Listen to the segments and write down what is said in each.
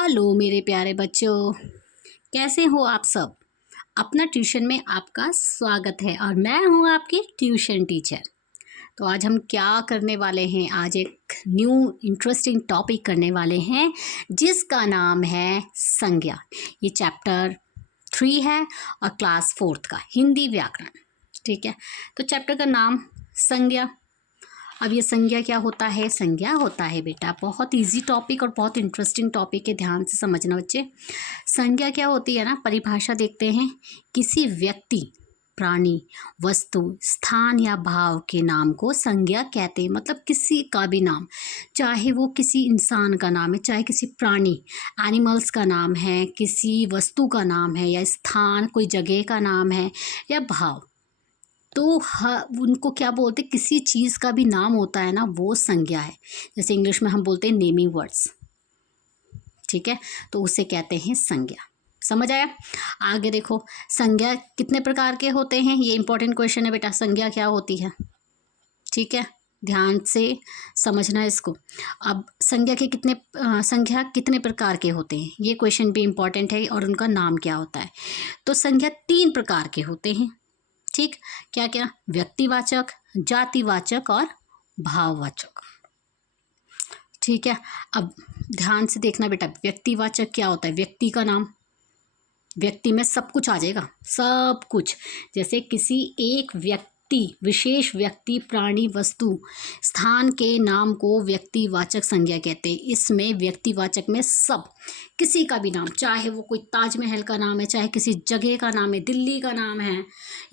Hello मेरे प्यारे बच्चों, कैसे हो आप सब। अपना ट्यूशन में आपका स्वागत है और मैं हूँ आपकी ट्यूशन टीचर। तो आज हम क्या करने वाले हैं, आज एक न्यू इंटरेस्टिंग टॉपिक करने वाले हैं जिसका नाम है संज्ञा। ये चैप्टर 3 है और क्लास 4th का हिंदी व्याकरण। ठीक है, तो चैप्टर का नाम संज्ञा। अब ये संज्ञा क्या होता है? संज्ञा होता है बेटा, बहुत इजी टॉपिक और बहुत इंटरेस्टिंग टॉपिक है, ध्यान से समझना बच्चे। संज्ञा क्या होती है ना, परिभाषा देखते हैं। किसी व्यक्ति, प्राणी, वस्तु, स्थान या भाव के नाम को संज्ञा कहते हैं। मतलब किसी का भी नाम, चाहे वो किसी इंसान का नाम है, चाहे किसी प्राणी एनिमल्स का नाम है, किसी वस्तु का नाम है, या स्थान कोई जगह का नाम है, या भाव, तो उनको क्या बोलते हैं? किसी चीज़ का भी नाम होता है ना, वो संज्ञा है। जैसे इंग्लिश में हम बोलते हैं नेमिंग वर्ड्स। ठीक है, तो उसे कहते हैं संज्ञा। समझ आया? आगे देखो, संज्ञा कितने प्रकार के होते हैं, ये इंपॉर्टेंट क्वेश्चन है बेटा। संज्ञा क्या होती है? ठीक है, ध्यान से समझना इसको। अब संज्ञा के संज्ञा कितने प्रकार के होते हैं, ये क्वेश्चन भी इंपॉर्टेंट है। और उनका नाम क्या होता है? तो संज्ञा 3 प्रकार के होते हैं। ठीक, क्या क्या? व्यक्तिवाचक, जातिवाचक और भाववाचक। ठीक है, अब ध्यान से देखना बेटा, व्यक्तिवाचक क्या होता है? व्यक्ति का नाम, व्यक्ति में सब कुछ आ जाएगा, सब कुछ। जैसे किसी एक व्यक्ति, विशेष व्यक्ति, प्राणी, वस्तु, स्थान के नाम को व्यक्तिवाचक संज्ञा कहते हैं। इसमें व्यक्तिवाचक में सब, किसी का भी नाम, चाहे वो कोई ताजमहल का नाम है, चाहे किसी जगह का नाम है, दिल्ली का नाम है,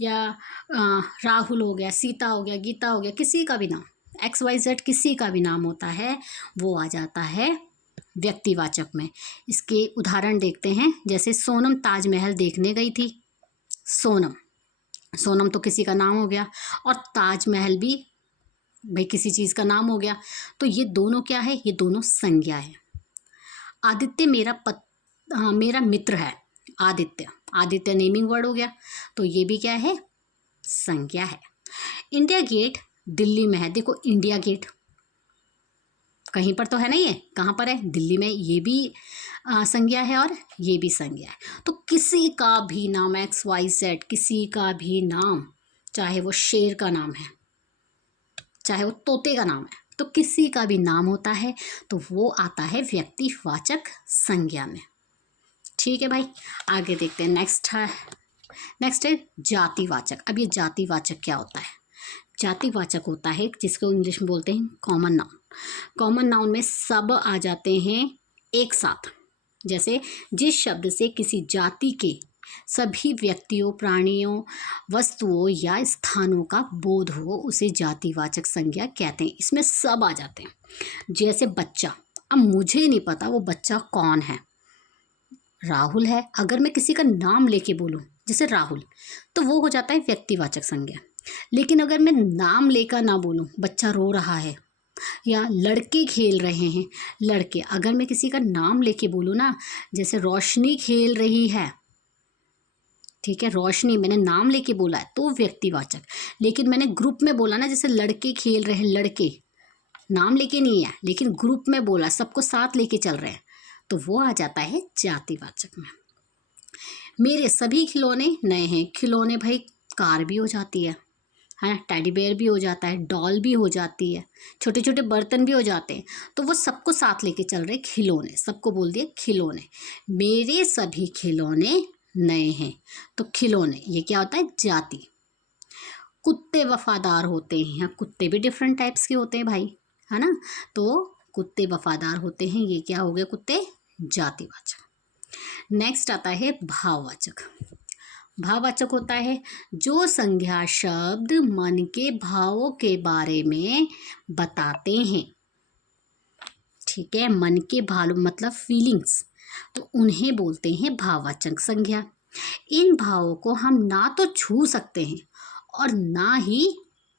या राहुल हो गया, सीता हो गया, गीता हो गया, किसी का भी नाम, XYZ किसी का भी नाम होता है, वो आ जाता है व्यक्तिवाचक में। इसके उदाहरण देखते हैं। जैसे सोनम ताजमहल देखने गई थी। सोनम, सोनम तो किसी का नाम हो गया, और ताजमहल भी भाई किसी चीज़ का नाम हो गया। तो ये दोनों क्या है? ये दोनों संज्ञा है। आदित्य मेरा मित्र है। आदित्य, आदित्य नेमिंग वर्ड हो गया, तो ये भी क्या है? संज्ञा है। इंडिया गेट दिल्ली में है। देखो, इंडिया गेट कहीं पर तो है नहीं, है कहाँ पर है? दिल्ली में। ये भी संज्ञा है और ये भी संज्ञा है। तो किसी का भी नाम, XYZ किसी का भी नाम, चाहे वो शेर का नाम है, चाहे वो तोते का नाम है, तो किसी का भी नाम होता है तो वो आता है व्यक्तिवाचक संज्ञा में। ठीक है भाई, आगे देखते हैं। नेक्स्ट है जातिवाचक। अब ये जातिवाचक क्या होता है? जातिवाचक होता है जिसको इंग्लिश में बोलते हैं कॉमन नाउन। कॉमन नाउन में सब आ जाते हैं एक साथ। जैसे जिस शब्द से किसी जाति के सभी व्यक्तियों, प्राणियों, वस्तुओं या स्थानों का बोध हो, उसे जातिवाचक संज्ञा कहते हैं। इसमें सब आ जाते हैं। जैसे बच्चा, अब मुझे नहीं पता वो बच्चा कौन है, राहुल है, अगर मैं किसी का नाम लेके बोलूं जैसे राहुल, तो वो हो जाता है व्यक्तिवाचक संज्ञा। लेकिन अगर मैं नाम लेकर ना बोलूं, बच्चा रो रहा है या लड़के खेल रहे हैं, लड़के, अगर मैं किसी का नाम लेके बोलूं ना, जैसे रोशनी खेल रही है, ठीक है, रोशनी मैंने नाम लेके बोला है तो व्यक्तिवाचक। लेकिन मैंने ग्रुप में बोला ना, जैसे लड़के खेल रहे हैं, लड़के नाम लेके नहीं है लेकिन ग्रुप में बोला, सबको साथ लेके चल रहे हैं, तो वो आ जाता है जातिवाचक में। मेरे सभी खिलौने नए हैं। खिलौने भाई कार भी हो जाती है, टेडी बेयर भी हो जाता है, डॉल भी हो जाती है, छोटे छोटे बर्तन भी हो जाते हैं, तो वो सबको साथ लेके चल रहे खिलौने, सबको बोल दिए खिलौने। मेरे सभी खिलौने नए हैं, तो खिलौने ये क्या होता है? जाति। कुत्ते वफादार होते हैं, कुत्ते भी डिफरेंट टाइप्स के होते हैं भाई, है ना, तो कुत्ते वफादार होते हैं, ये क्या हो गए? कुत्ते जातिवाचक। नेक्स्ट आता है भाववाचक। भाववाचक होता है जो संज्ञा शब्द मन के भावों के बारे में बताते हैं। ठीक है, मन के भाव मतलब फीलिंग्स, तो उन्हें बोलते हैं भाववाचक संज्ञा। इन भावों को हम ना तो छू सकते हैं और ना ही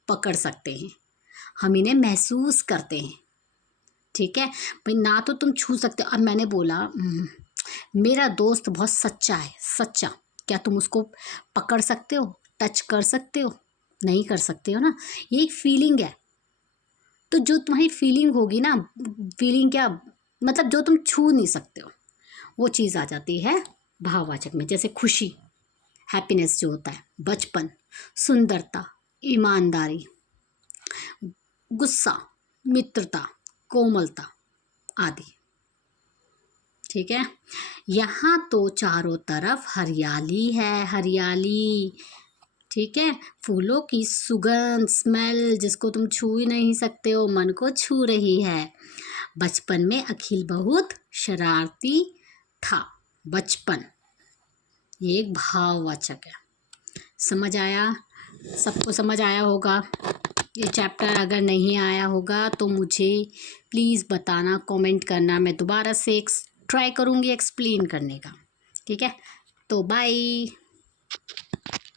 पकड़ सकते हैं, हम इन्हें महसूस करते हैं। ठीक है भाई, ना तो तुम छू सकते हो। अब मैंने बोला मेरा दोस्त बहुत सच्चा है, सच्चा, क्या तुम उसको पकड़ सकते हो, टच कर सकते हो? नहीं कर सकते हो ना, ये एक फीलिंग है। तो जो तुम्हारी फीलिंग होगी ना, फीलिंग क्या मतलब, जो तुम छू नहीं सकते हो, वो चीज़ आ जाती है भाववाचक में। जैसे खुशी, हैप्पीनेस जो होता है, बचपन, सुंदरता, ईमानदारी, गुस्सा, मित्रता, कोमलता आदि। ठीक है। यहाँ तो चारों तरफ हरियाली है, हरियाली। ठीक है। फूलों की सुगंध, स्मेल, जिसको तुम छू ही नहीं सकते हो, मन को छू रही है। बचपन में अखिल बहुत शरारती था। बचपन ये एक भाववाचक है। समझ आया? सबको समझ आया होगा। ये चैप्टर अगर नहीं आया होगा तो मुझे प्लीज़ बताना, कमेंट करना। मैं दोबारा से ट्राई करूँगी एक्सप्लेन करने का। ठीक है। तो बाय।